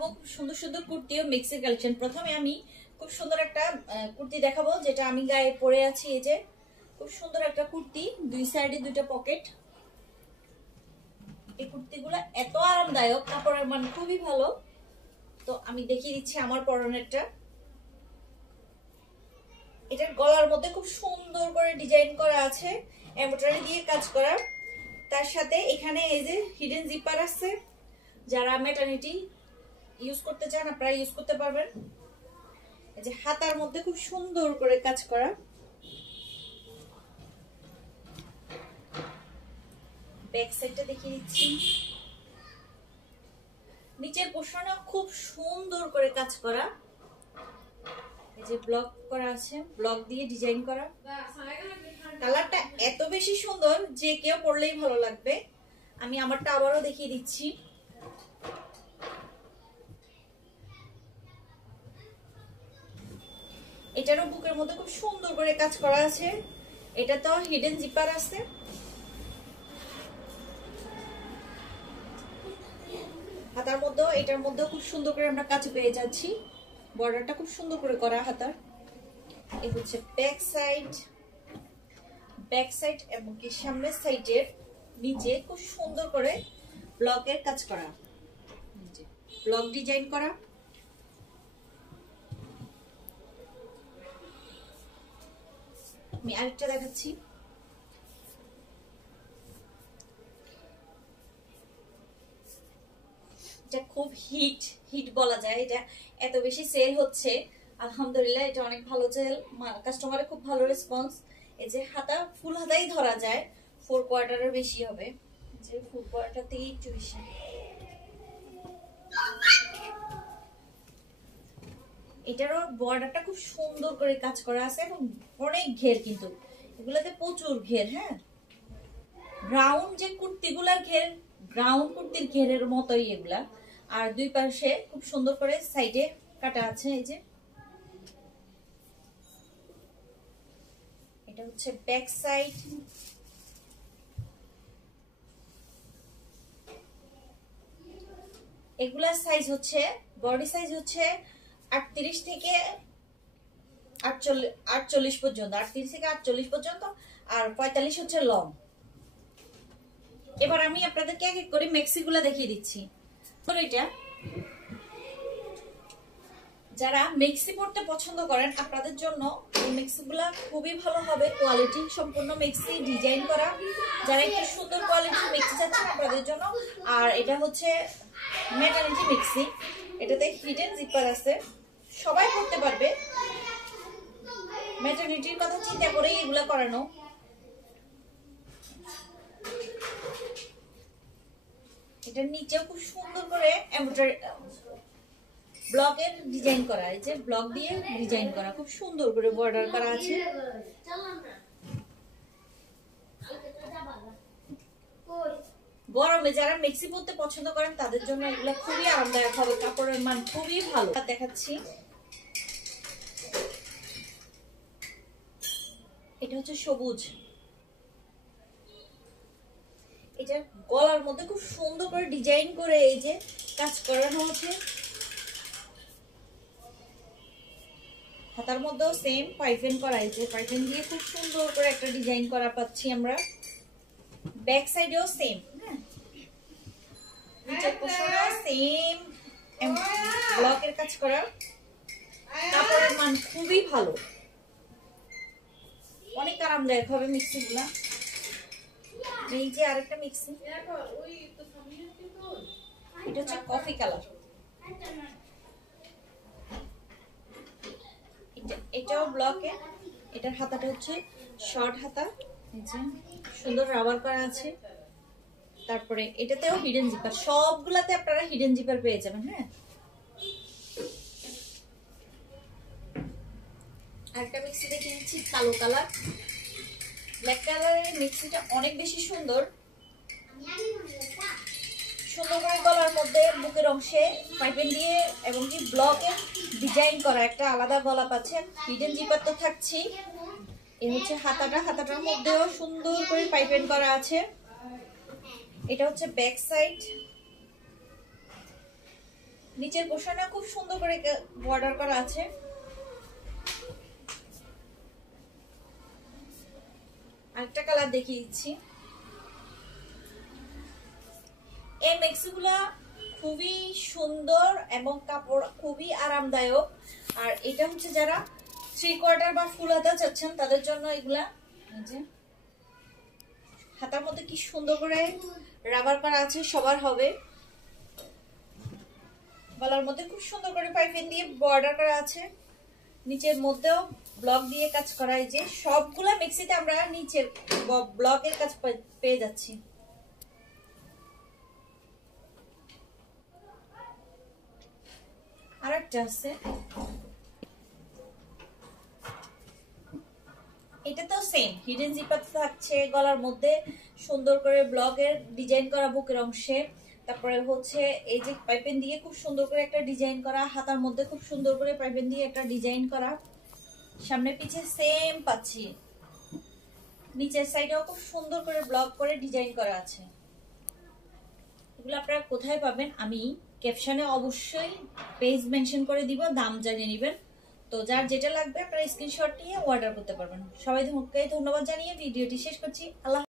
দেখাবো খুব সুন্দর সুন্দর কুর্তি ও মিক্সের কালেকশন। প্রথমে আমি খুব সুন্দর একটা কুর্তি দেখাবো যেটা আমি গায়ে পরে আছি। এই যে খুব সুন্দর একটা কুর্তি, দুই সাইডে দুইটা পকেট। এই কুর্তিগুলো এত আরামদায়ক, কাপড়ের মান খুবই ভালো। তো আমি দেখিয়ে দিচ্ছি আমার পরনেরটা। এটার গলার মধ্যে খুব সুন্দর করে ডিজাইন করা আছে, এমব্রয়ডারি দিয়ে কাজ করা। তার সাথে এখানে এই যে হিডেন জিপার আছে, যারা ম্যাটারনিটি ইউজ করতে চান আপনারা ইউজ করতে পারবেন। এই যে হাতার মধ্যে খুব সুন্দর করে কাজ করা। ব্যাক সাইডটা দেখিয়ে দিচ্ছি। নিচের পোর্শনে খুব সুন্দর করে কাজ করা, এই যে ব্লক করা আছে, ব্লক দিয়ে ডিজাইন করা। কালারটা এত বেশি সুন্দর যে কেউ পরলেই ভালো লাগবে। আমি আমারটা আবারও দেখিয়ে দিচ্ছি। এটারও বুকের মধ্যে খুব সুন্দর করে কাজ করা আছে। এটা তো হিডেন জিপার আছে। হাতার মধ্যে এটার মধ্যে খুব সুন্দর করে আমরা কাজ পেয়ে যাচ্ছি। বর্ডারটা খুব সুন্দর করে করা হাতার। এই হচ্ছে ব্যাক সাইড এবং কি সামনের সাইডের নিচে খুব সুন্দর করে ব্লকের কাজ করা, ব্লক ডিজাইন করা। আমি আরেকটা দেখাচ্ছি। এটা খুব হিট বলা যায়। এটা এত বেশি সেল হচ্ছে, আলহামদুলিল্লাহ। এটা অনেক ভালো সেল, কাস্টমারের খুব ভালো রেসপন্স। এই যে হাতা ফুল হাতাই ধরা যায়, 4 কোয়ার্টারের বেশি হবে, যে 4 কোয়ার্টার থেকে একটু বেশি। এটারও বর্ডারটা খুব সুন্দর করে কাজ করা আছে এবং অনেক ঘের, কিন্তু এগুলাতে প্রচুর ঘের। হ্যাঁ, ব্রাউন যে কুর্তিগুলার ঘের, ব্রাউন কুর্তির ঘেরের মতোই এগুলা। আর দুই পাশে খুব সুন্দর করে সাইডে কাটা আছে। এই যে এটা হচ্ছে ব্যাক সাইড। এগুলার সাইজ হচ্ছে, বডি সাইজ হচ্ছে 38 থেকে 48 পর্যন্ত, 38 থেকে 48 পর্যন্ত, আর 45 হচ্ছে লং। এবার আমি আপনাদেরকে এক এক করে মেক্সি গুলা দেখিয়ে দিচ্ছি। তো এটা যারা মেক্সি পড়তে পছন্দ করেন আপনাদের জন্য এই মেক্সি গুলা খুবই ভালো হবে। কোয়ালিটি সম্পূর্ণ মেক্সি, ডিজাইন করা। যারা একটু সুন্দর কোয়ালিটির মেক্সি চাচ্ছেন আপনাদের জন্য। আর এটা হচ্ছে ম্যাটারনিটি মেক্সি, এটাতে হিডেন জিপার আছে, সবাই পড়তে পারবে। ম্যাটারনিটির কথা চিন্তা করেই এগুলা করানো। এটার নিচেও খুব সুন্দর করে এমব্রয়ডারি ব্লকের ডিজাইন করা, এই যে ব্লক দিয়ে ডিজাইন করা, খুব সুন্দর করে বর্ডার করা আছে। গরমে যারা মেক্সি পরতে পছন্দ করেন তাদের জন্য এগুলো খুবই আরামদায়ক হবে, কাপড়ের মান খুবই ভালো। দেখাচ্ছি, এটা হচ্ছে সবুজ। এটা গলার মধ্যে খুব সুন্দর করে ডিজাইন করে এই যে কাজ করানো হচ্ছে। হাতার মধ্যেও সেম পাইপেন করা, এই যে পাইপেন দিয়ে খুব সুন্দর করে একটা ডিজাইন করা পাচ্ছি আমরা। ব্যাক সাইডেও সেম, হ্যাঁ, নিচের পোর্শনেও সেম ব্লকের কাজ করা। কাপড়ের মান খুবই ভালো, অনেক আরামদায়ক হবে মিক্সি গুলা। এই যে আরেকটা মিক্সি, এটা হচ্ছে কফি কালার। এটাও ব্লকে, এটার হাতাটা হচ্ছে শর্ট হাতা, এই যে সুন্দর রাবার করা আছে। তারপরে এটাতেও হিডেন জিপার, সবগুলাতে আপনারা হিডেন জিপার পেয়ে যাবেন। হ্যাঁ, আরেকটা মিক্সি দেখে নিচ্ছি, কালো কালার, ব্ল্যাক কালারের মিক্সিটা অনেক বেশি সুন্দর। সুন্দর করে গলার মধ্যে বুকের অংশে পাইপেন দিয়ে এবং কি ব্লকের ডিজাইন করা একটা আলাদা গলা পাচ্ছেন। হিডেন জিপার তো থাকছি। এই হচ্ছে হাতাটা, হাতাটার মধ্যেও সুন্দর করে পাইপেন করা আছে। এটা হচ্ছে ব্যাক সাইড। নিচের পোর্শনে খুব সুন্দর করে বর্ডার করা আছে। আরেকটা কালার দেখিয়ে দিচ্ছি। এই মেক্সিগুলা খুবই সুন্দর এবং কাপড় খুবই আরামদায়ক। আর এটা হচ্ছে যারা 3/4 বা ফুল হাতা চাচ্ছেন তাদের জন্য এগুলা। হাতার মধ্যে কি সুন্দর করে রাবার করা আছে, সবার হবে। গলার মধ্যে খুব সুন্দর করে পাইপিং দিয়ে বর্ডার করা আছে, নিচের মধ্যেও ব্লক দিয়ে কাজ করা। এই যে সবগুলা মেক্সিতে আমরা নিচের ব্লকের কাজ পেয়ে যাচ্ছি। আরেকটা আছে, এটা তো সেম হিডেন জিপার থাকছে, গলার মধ্যে সুন্দর করে ব্লকের ডিজাইন করা বুকের অংশে। তারপরে হচ্ছে এই যে পাইপেন দিয়ে খুব সুন্দর করে একটা ডিজাইন করা, হাতার মধ্যে খুব সুন্দর করে পাইপেন দিয়ে একটা ডিজাইন করা, সামনে পিছে সেম পাচ্ছি। নিচের সাইডেও খুব সুন্দর করে ব্লক করে ডিজাইন করা আছে। এগুলো আপনারা কোথায় পাবেন আমি ক্যাপশনে অবশ্যই পেজ মেনশন করে দিব, দাম জানিয়ে নেবেন। তো যার যেটা লাগবে আপনারা স্ক্রিনশট নিয়ে অর্ডার করতে পারবেন। সবাইকে ধন্যবাদ জানিয়ে ভিডিওটি শেষ করছি। আল্লাহ।